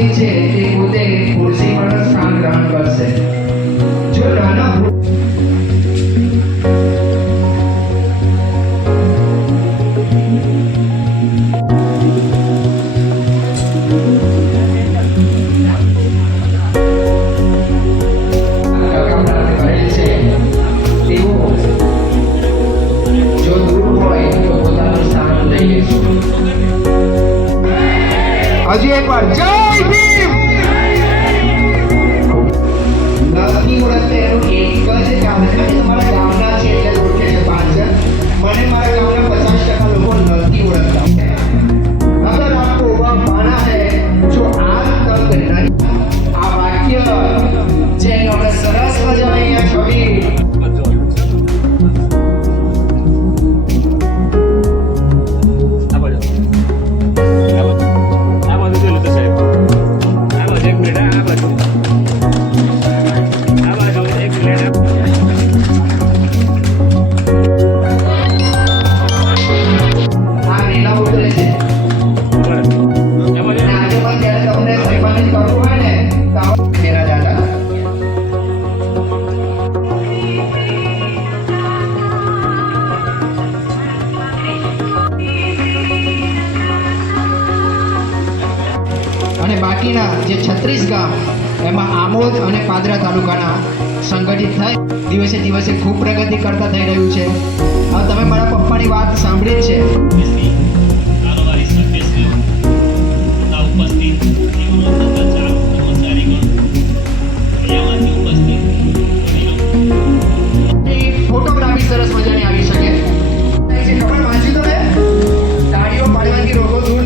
વાસ્તવિક છે તે પોતે ખુરશી પર સ્થાન ગ્રહણ કરશે. જો નાના હજી એક વાર જય ભીમ. નથી ઓળખતે એનું એક જ કારણ છે કે તમારા ગામના છે એટલે ઓળખે છે 5 જણ. મને મારા ગામના 50% લોકો નથી ઓળખતા. અગર આપકો માના है जो आज तक नहीं આ વાક્ય જેનો આપણે સરસ મજાની અહીંયા છબી બાકીના જે 36 ગામ એમાં આમોદ અને પાદરા તાલુકાના સંગઠિત થઈ દિવસે દિવસે ખૂબ પ્રગતિ કરતા થઈ રહ્યું છે. હવે તમે મારા પપ્પાની વાત સાંભળી છે. ફોટોગ્રાફી સરસ મજાની આવી શકે. ખબર વાંચી તો ગાડીઓ પાડવાથી રોગો દૂર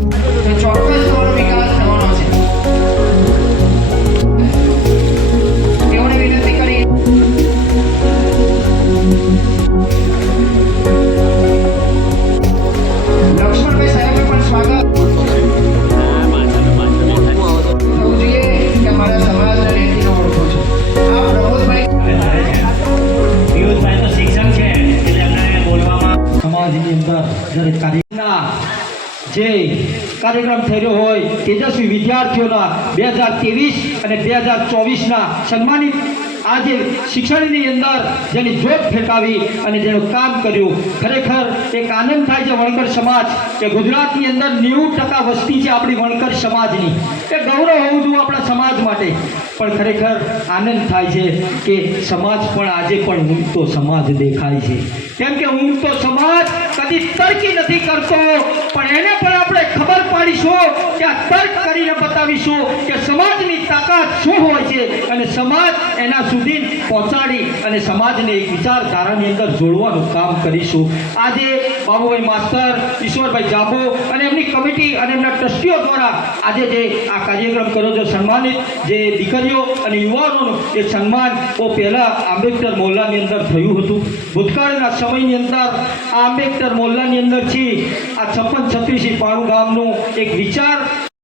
ચોક્કસ તમારો વિકાસ થવાનો છે. તેઓને વિનંતી કરી લક્ષ્મણભાઈ સાહેબે પણ સ્વાગત થવું જોઈએ કે મારા સમાજના વ્યક્તિનો ઓળખો છો. આ પ્રમોદભાઈ પિયુષભાઈ તો શિક્ષક છે એટલે એમને બોલવામાં સમાજની અંદર દરેક કાર્યના જે કાર્યક્રમ થઈ રહ્યો હોય તેજસ્વી વિદ્યાર્થીઓના 2023 અને 2024ના સન્માનિત આજે શિક્ષણની અંદર જેની જ્યોત ફેંકાવી અને જેનું કામ કર્યું, ખરેખર એક આનંદ થાય છે વણકર સમાજ કે ગુજરાતની અંદર 90% વસ્તી છે આપણી વણકર સમાજની. એ ગૌરવ હોવું જોઈએ આપણા સમાજ માટે. પણ ખરેખર આનંદ થાય છે કે સમાજ પણ આજે પણ ઊંઘતો સમાજ દેખાય છે. કેમ કે ઊંઘતો સમાજ કદી તર્કી નથી કરતો, પણ એને પણ આપણે ખબર પાડીશું કે આ તર્ક કરીને બતાવીશું કે સમાજની તાકાત શું હોય છે અને સમાજ એના સુધી પહોંચાડી અને સમાજને એક વિચારધારાની અંદર જોડવાનું કામ કરીશું. આજે બાબુભાઈ માસ્તર, ઈશ્વરભાઈ જાગો અને એમની કમિટી અને એમના ટ્રસ્ટીઓ દ્વારા આજે જે આ કાર્યક્રમ કર્યો છે, સન્માનિત જે દીકરીઓ અને યુવાનોનું એ સન્માન પહેલાં આંબેડકર મોહલ્લાની અંદર થયું હતું. ભૂતકાળના સમયની અંદર આ આંબેડકર મોહલ્લાની અંદરથી આ 56 36 પાણું ગામનું એક વિચાર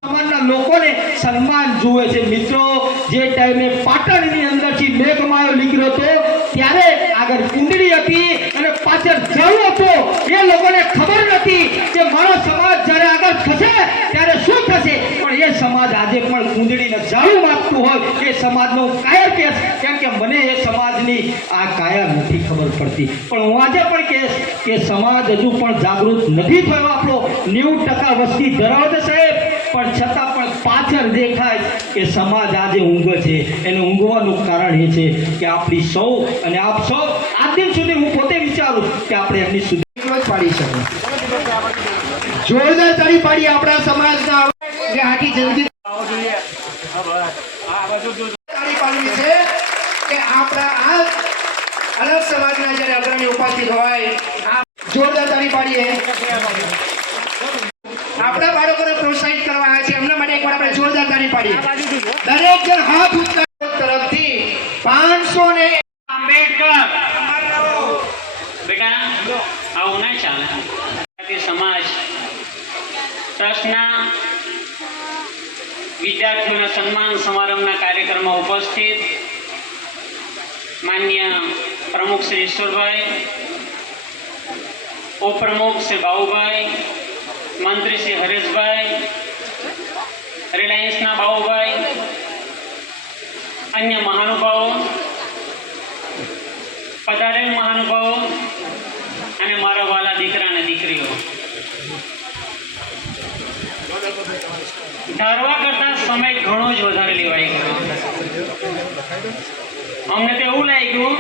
સમાજના લોકોને સન્માન જુએ છે. મિત્રો, જે ટાઈમે પાટણની અંદરથી મેઘમાયો નીકળ્યો હતો ત્યારે આગળ કુંડળી હતી અને પાછળ જવું હતો. એ લોકોને ખબર નથી કે મારો સમાજ જ્યારે આગળ થશે ત્યારે શું થશે, પણ એ સમાજ આજે પણ કુંડળીને જાળું માગતું હોય એ સમાજનો કાયર કેસ. કેમ કે મને એ સમાજની આ કાયર નથી ખબર પડતી. પણ હું આજે પણ કહીશ કે સમાજ હજુ પણ જાગૃત નથી થયો. આપણો 90% વસ્તી ધરાવે છે સાહેબ, પણ છતાં પણ પાછળ દેખાય કે સમાજ આજે ઊંઘે છે. એને ઊંઘવાનું કારણ એ છે કે આપણી સૌ અને આપ સૌ આજ દિન સુધી હું પોતે વિચારું કે આપણે એમની સુધી પાડી શકે. જોરદાર તાળી પાડી આપણા સમાજના જે આખી જિંદગી તાળી પાડવી છે કે આપણા આ અલગ સમાજના જ્યારે અગ્રણી ઉપસ્થિત હોય જોરદાર તાળી પાડીએ. આપણા બાળકોને પ્રોત્સાહિત કરવા આવ્યા છે એમના માટે એકવાર આપણે જોરદાર તાળી પાડીએ. દરેક જણ હાથ ઊંચા તરફથી 500 ને આંબેડકર બેટા આવું ના ચાલે. સમાજ ટ્રસ્ટના વિદ્યાર્થીઓના સન્માન સમારંભના કાર્યક્રમમાં ઉપસ્થિત માન્ય પ્રમુખ શ્રી ઈશ્વરભાઈ, ઉપપ્રમુખ શ્રી બાબુભાઈ, મંત્રી શ્રી હરેશભાઈ, રિલાયન્સના બાબુભાઈ, અન્ય મહાનુભાવો, પધારેલ મહાનુભાવો અને મારા વાલા દીકરા અને દીકરીઓ, ધારવા કરતાં સમય ઘણો જ વધારે લેવાઈ ગયો. અમને તો એવું લાગ્યું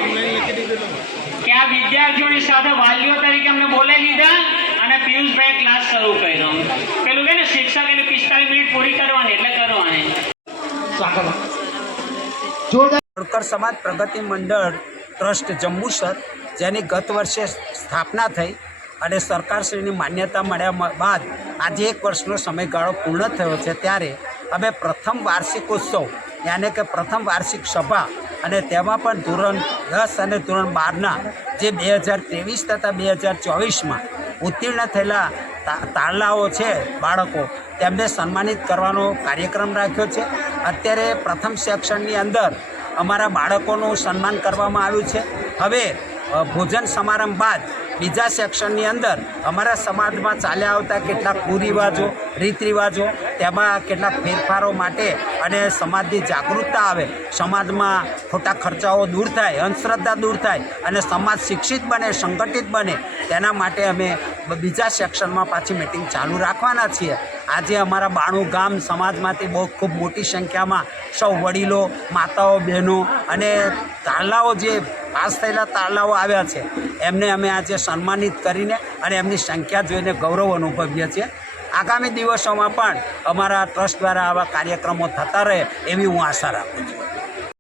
કે આ વિદ્યાર્થીઓની સાથે વાલીઓ તરીકે અમને બોલાવી લીધા અને પિયુષભાઈ ક્લાસ શરૂ કર્યો. પેલું કે ને શિક્ષક એટલે 45 મિનિટ પૂરી કરવાની એટલે કરવાની. જોરદાર હોળકર સમાજ પ્રગતિ મંડળ ટ્રસ્ટ જંબુસર, જેની ગત વર્ષે સ્થાપના થઈ અને સરકારશ્રીની માન્યતા મળ્યા બાદ આજે 1 વર્ષનો સમયગાળો પૂર્ણ થયો છે, ત્યારે અમે પ્રથમ વાર્ષિકોત્સવ યાને કે પ્રથમ વાર્ષિક સભા અને તેમાં પણ ધોરણ 10 અને ધોરણ 12ના જે 2023 તથા 2024માં ઉત્તીર્ણ થયેલા તારલાઓ છે બાળકો, તેમને સન્માનિત કરવાનો કાર્યક્રમ રાખ્યો છે. અત્યારે પ્રથમ સેક્શનની અંદર અમારા બાળકોનું સન્માન કરવામાં આવ્યું છે. હવે ભોજન સમારંભ બાદ બીજા સેક્શનની અંદર અમારા સમાજમાં ચાલ્યા આવતા કેટલાક કુરિવાજો, રીત રિવાજો, તેમાં કેટલાક ફેરફારો માટે અને સમાજની જાગૃતતા આવે, સમાજમાં ખોટા ખર્ચાઓ દૂર થાય, અંધશ્રદ્ધા દૂર થાય અને સમાજ શિક્ષિત બને, સંગઠિત બને, તેના માટે અમે બીજા સેક્શનમાં પાછી મિટિંગ ચાલુ રાખવાના છીએ. આજે અમારા 92 ગામ સમાજમાંથી બહુ ખૂબ મોટી સંખ્યામાં સૌ વડીલો, માતાઓ, બહેનો અને તારલાઓ, જે પાસ થયેલા તારલાઓ આવ્યા છે, એમને અમે આજે સન્માનિત કરીને અને એમની સંખ્યા જોઈને ગૌરવ અનુભવીએ છીએ. આગામી દિવસોમાં પણ અમારા ટ્રસ્ટ દ્વારા આવા કાર્યક્રમો થતા રહે એવી હું આશા રાખું છું.